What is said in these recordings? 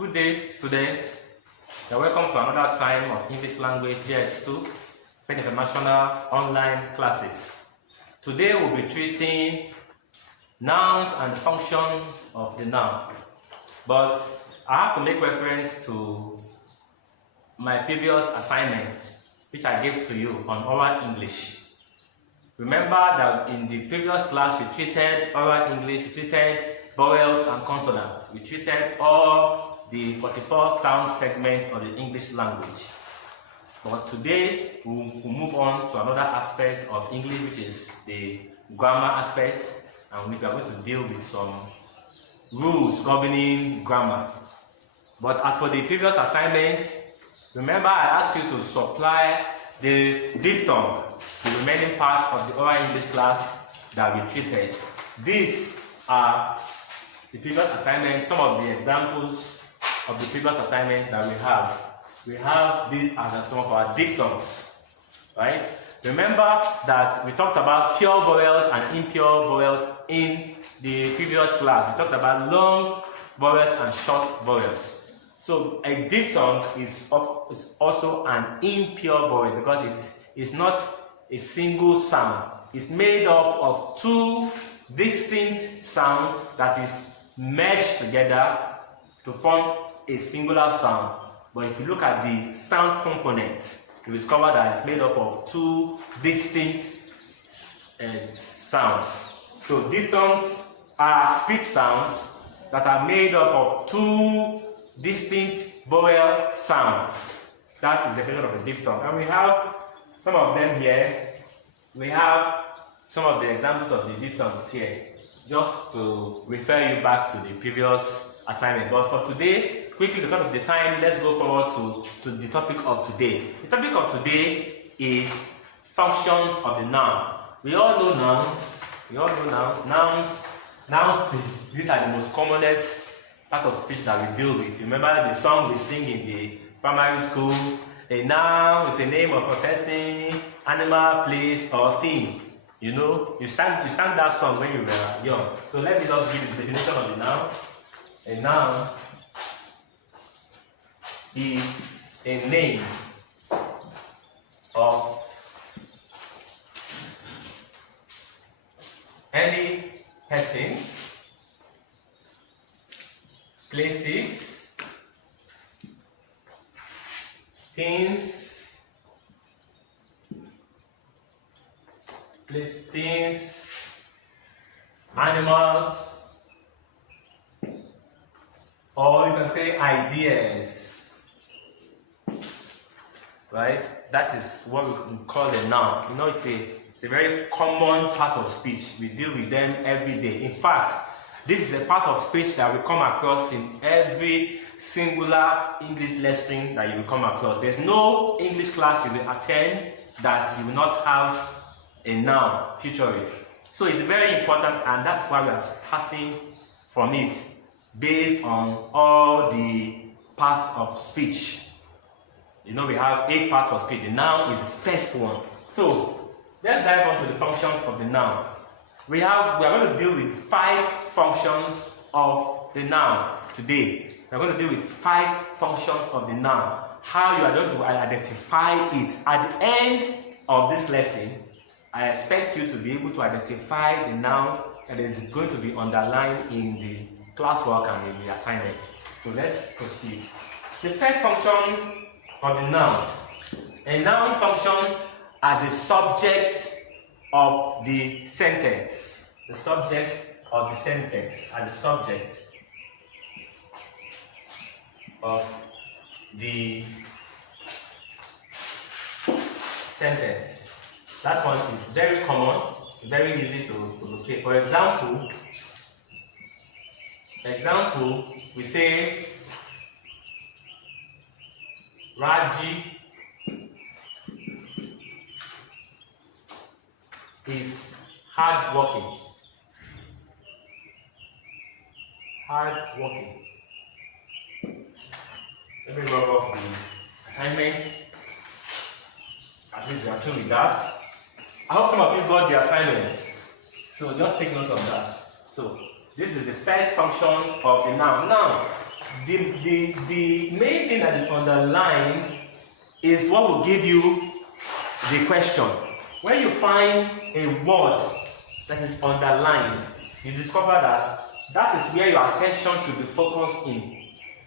Good day, students. You're welcome to another time of English language JS2, Spain International online classes. Today we'll be treating nouns and functions of the noun. But I have to make reference to my previous assignment, which I gave to you on oral English. Remember that in the previous class we treated oral English, we treated vowels and consonants. We treated all the 44 sound segments of the English language. But today we'll move on to another aspect of English, which is the grammar aspect, and we are going to deal with some rules governing grammar. But as for the previous assignment, remember I asked you to supply the diphthong, the remaining part of the oral English class that we treated. These are the previous assignments, some of the examples of the previous assignments that we have. We have these as some of our diphthongs, right? Remember that we talked about pure vowels and impure vowels in the previous class. We talked about long vowels and short vowels. So a diphthong is also an impure vowel because it's not a single sound. It's made up of two distinct sounds that is merged together to form a singular sound. But if you look at the sound component, you discover that it's made up of two distinct sounds. So diphthongs are speech sounds that are made up of two distinct vowel sounds. That is the definition of a diphthong. And we have some of them here. We have some of the examples of the diphthongs here, just to refer you back to the previous assignment. But for today, quickly because of the time, let's go forward to the topic of today. The topic of today is functions of the noun. We all know nouns. Nouns, these are the most commonest part of speech that we deal with. Remember the song we sing in the primary school? A noun is a name of a person, animal, place, or thing. You know, you sang that song when you were young. So let me just give you the definition of the noun. A noun is a name of any person, places, things, animals, or you can say ideas, right? That is what we call a noun. You know, it's a very common part of speech. We deal with them every day. In fact, this is a part of speech that we come across in every singular English lesson that you will come across. There's no English class you will attend that you will not have a noun featuring. So it's very important, and that's why we are starting from it, based on all the parts of speech. You know, we have 8 parts of speech. The noun is the first one. So let's dive on to the functions of the noun. We are going to deal with 5 functions of the noun today. We're going to deal with 5 functions of the noun. How you are going to identify it. At the end of this lesson, I expect you to be able to identify the noun that is going to be underlined in the classwork and in the assignment. So let's proceed. The first function of the noun. A noun function as the subject of the sentence. The subject of the sentence, as the subject of the sentence. That one is very common, very easy to locate. For example, we say Raji is hardworking. Hardworking. Let me rub off the assignment. At least we are through with that. I hope some of you got the assignment. So just take note of that. So this is the first function of the noun. Now, the main thing that is underlined is what will give you the question. When you find a word that is underlined, you discover that that is where your attention should be focused in.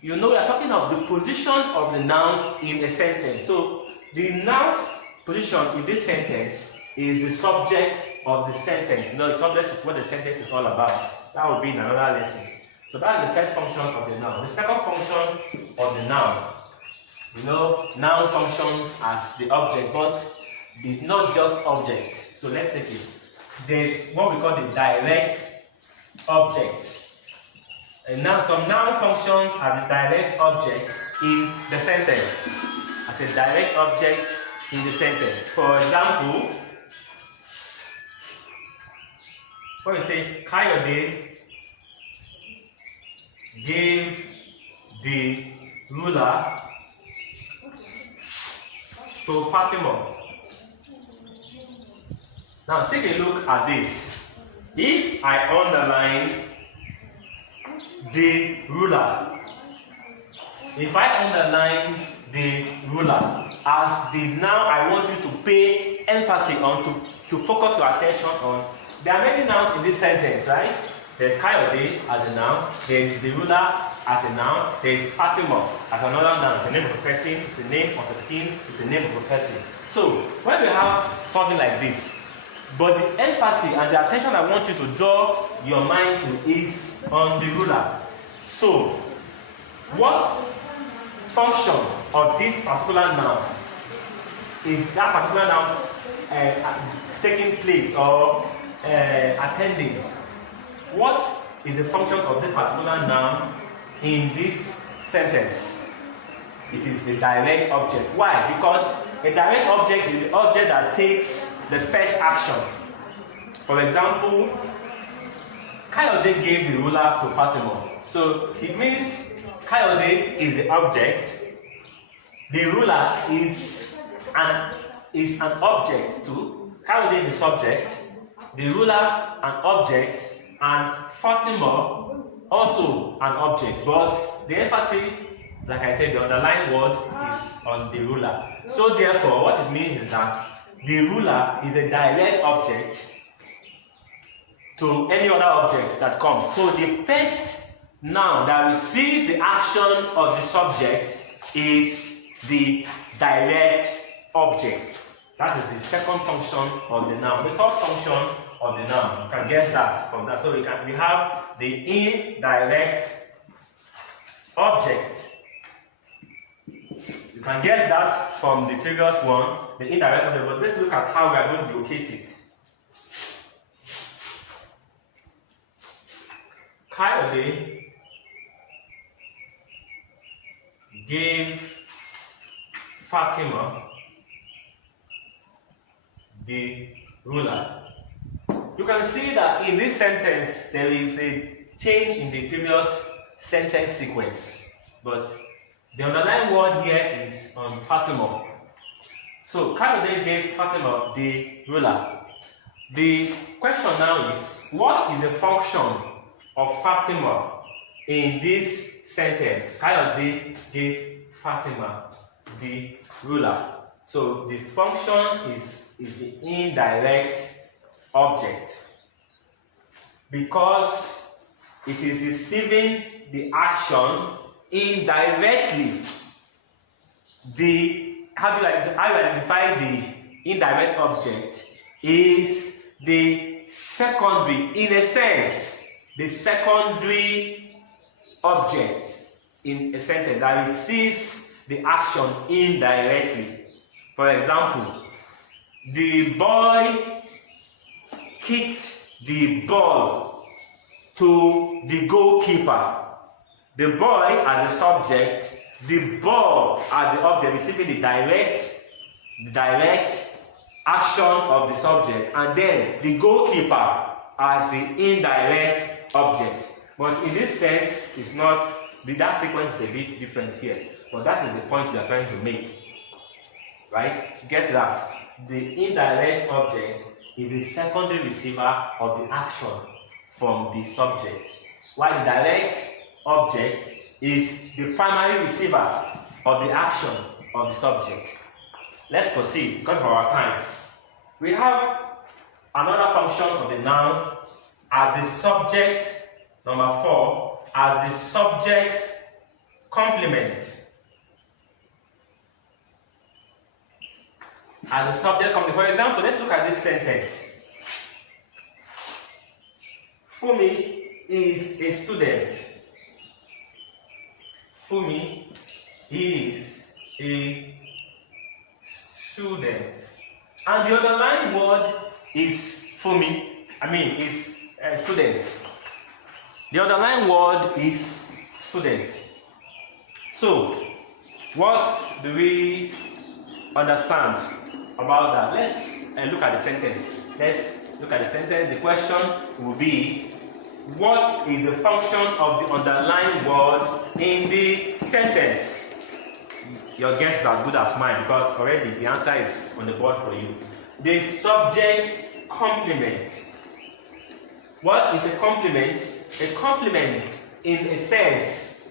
You know, we are talking of the position of the noun in a sentence. So the noun position in this sentence is the subject of the sentence. You know, the subject is what the sentence is all about. That will be in another lesson. So that is the first function of the noun. The second function of the noun, you know, noun functions as the object, but it's not just object. So let's take it. There's what we call the direct object. And now some noun functions as a direct object in the sentence. As a direct object in the sentence. For example, when we say Kayode gave the ruler to Fatima. Now take a look at this. If I underline the ruler, as the noun I want you to pay emphasis on, to focus your attention on, there are many nouns in this sentence, right? There's Kayode as a noun, there's the ruler as a noun, there's Fatima as another noun. It's the name of a person, it's the name of a thing, it's the name of a person. So when we have something like this, but the emphasis and the attention I want you to draw your mind to is on the ruler. So what function of this particular noun is that particular noun taking place or attending? What is the function of this particular noun in this sentence? It is the direct object. Why? Because a direct object is the object that takes the first action. For example, Kayode gave the ruler to Fatima. So it means Kayode is the object, the ruler is an object too. Kayode is the subject, the ruler an object, and Fatima also an object. But the emphasis, like I said, the underlying word is on the ruler. So therefore, what it means is that the ruler is a direct object to any other object that comes. So the first noun that receives the action of the subject is the direct object. That is the second function of the noun. The third function of the noun, you can guess that from that. So we have the indirect object. You can guess that from the previous one, the indirect object. But let's look at how we are going to locate it. Kayode gave Fatima the ruler. You can see that in this sentence there is a change in the previous sentence sequence, but the underlying word here is on Fatima. So Kayode gave Fatima the ruler. The question now is, what is the function of Fatima in this sentence? Kayode gave Fatima the ruler. So the function is the indirect object because it is receiving the action indirectly. How you identify the indirect object is the secondary, in a sense, the secondary object in a sentence that receives the action indirectly. For example, the boy kicked the ball to the goalkeeper. The boy as a subject, the ball as the object, receiving the direct action of the subject, and then the goalkeeper as the indirect object. But in this sense, it's not, that sequence is a bit different here. But that is the point we are trying to make. Right? Get that. The indirect object is the secondary receiver of the action from the subject, while the direct object is the primary receiver of the action of the subject. Let's proceed because of our time. We have another function of the noun as the subject, number 4, as the subject complement. As the subject complement. For example, let's look at this sentence. Fumi is a student. Fumi is a student. And the underlying word is Fumi. Is student. The underlying word is student. So, what do we understand about that? Let's look at the sentence. The question will be, what is the function of the underlying word in the sentence? Your guess is as good as mine because already the answer is on the board for you. The subject complement. What is a complement? A complement, in a sense,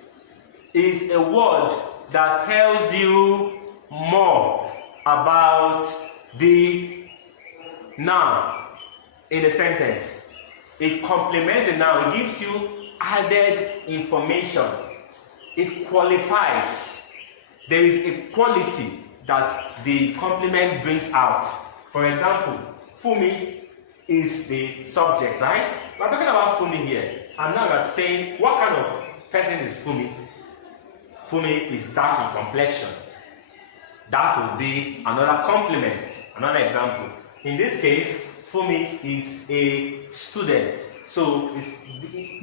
is a word that tells you more about the noun in a sentence. It complements the noun, it gives you added information. It qualifies. There is a quality that the complement brings out. For example, Fumi is the subject, right? We're talking about Fumi here. And now we're saying, what kind of person is Fumi? Fumi is dark in complexion. That would be another complement, another example. In this case, Fumi is a student. So it's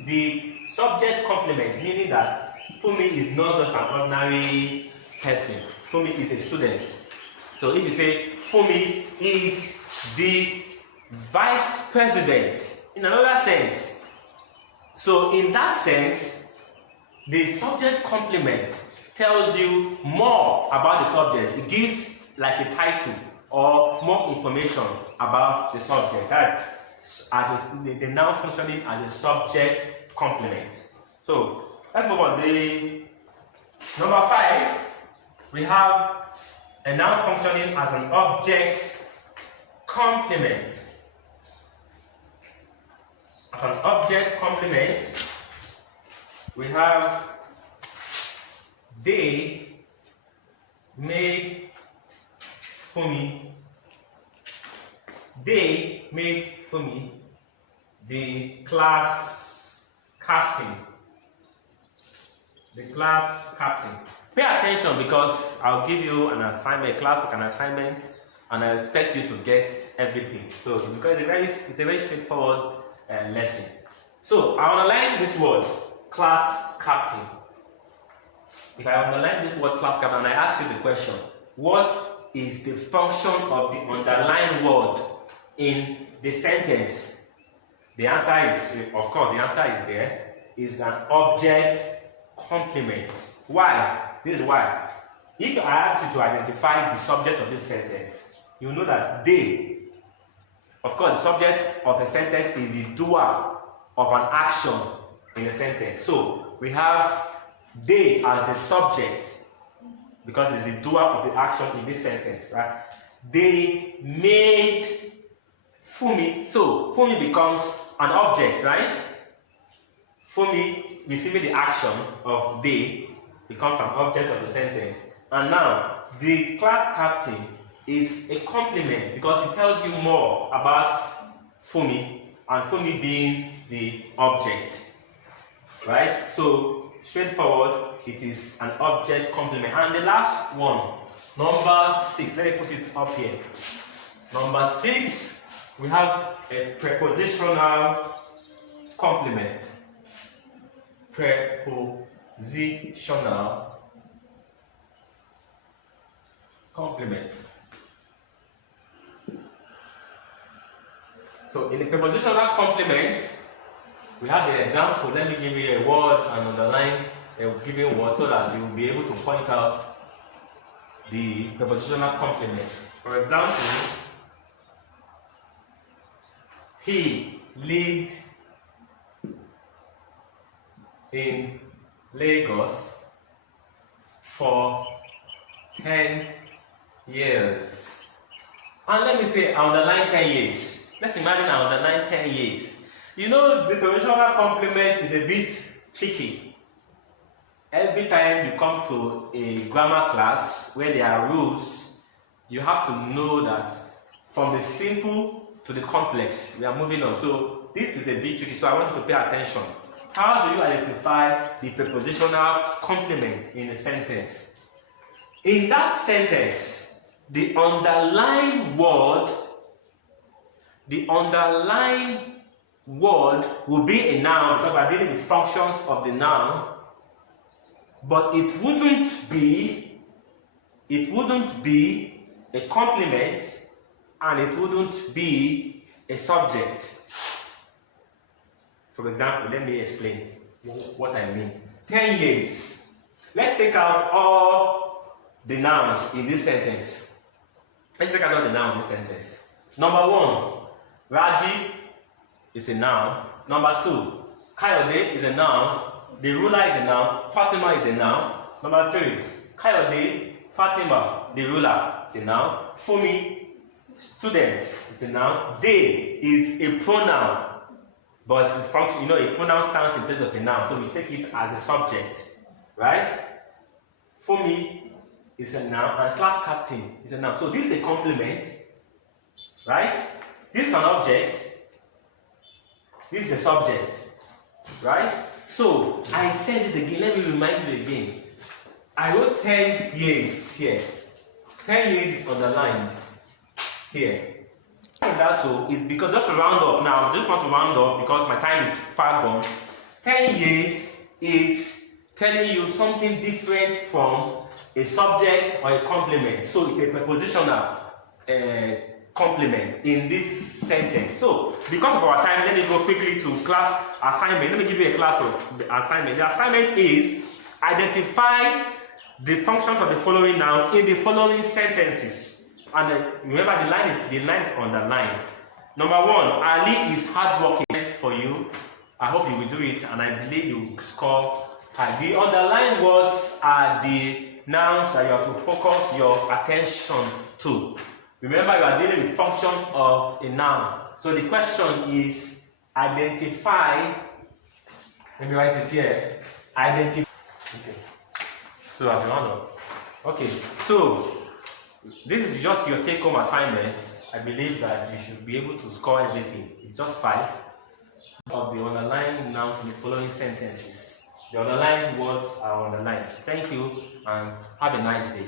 the subject complement, meaning that Fumi is not just an ordinary person. Fumi is a student. So if you say Fumi is the vice president, in another sense. So in that sense, the subject complement tells you more about the subject. It gives like a title or more information about the subject. That's the noun functioning as a subject complement. So let's move on. The number 5, we have a noun functioning as an object complement. As an object complement, we have they made Fumi. They made Fumi the class captain. The class captain. Pay attention because I'll give you an assignment, a classwork, an assignment, and I expect you to get everything. So because it's a very straightforward lesson. So I underline this word, class captain. If I underline this word, class captain, and I ask you the question, what is the function of the underlying word in the sentence? The answer is, of course, the answer is there, is an object complement. Why? This is why. If I ask you to identify the subject of this sentence, you know that they, of course, the subject of a sentence is the doer of an action in a sentence. So we have they as the subject because it's the doer of the action in this sentence, right? They made Fumi. So Fumi becomes an object, right? Fumi receiving the action of they becomes an object of the sentence. And now the class captain is a complement because it tells you more about Fumi and Fumi being the object, right? So straightforward, it is an object complement. And the last one, number 6, let me put it up here. Number 6, we have a prepositional complement. Prepositional complement. So in the prepositional complement, we have the example. Let me give you a word and underline a given word so that you will be able to point out the prepositional complement. For example, he lived in Lagos for 10 years. And let me say, I underline 10 years. Let's imagine I underline 10 years. You know, the provisional complement is a bit tricky. Every time you come to a grammar class where there are rules, you have to know that from the simple to the complex, we are moving on. So this is a bit tricky, so I want you to pay attention. How do you identify the prepositional complement in a sentence? In that sentence, the underlying word will be a noun because we are dealing with functions of the noun, but it wouldn't be a complement and it wouldn't be a subject. For example, let me explain what I mean. 10 years. Let's take out all the nouns in this sentence. Number 1, Raji is a noun. Number 2, Kayode is a noun. The ruler is a noun. Fatima is a noun. Number 3, Kayode, Fatima, the ruler is a noun. Fumi, student, is a noun. They is a pronoun. But its function, a pronoun stands in place of a noun, so we take it as a subject, right? Fumi is a noun, and class captain is a noun. So this is a complement, right? This is an object. This is a subject, right? So I said it again. Let me remind you again. I wrote 10 years here. 10 years is underlined here. Why is that so? It's because, just to round up now, I just want to round up because my time is far gone. 10 years is telling you something different from a subject or a complement. So it's a prepositional complement in this sentence. So because of our time, let me go quickly to class assignment. Let me give you a class assignment. The assignment is identify the functions of the following nouns in the following sentences. And remember, the line is underlined. Number 1, Ali is hardworking. For you, I hope you will do it, and I believe you will score high. The underlined words are the nouns that you have to focus your attention to. Remember, you are dealing with functions of a noun. So the question is identify. Let me write it here. Identify. Okay. So as a round up. Okay. So this is just your take-home assignment. I believe that you should be able to score everything. It's just 5 of the underlying nouns in the following sentences. The underlying words are underlined. Thank you and have a nice day.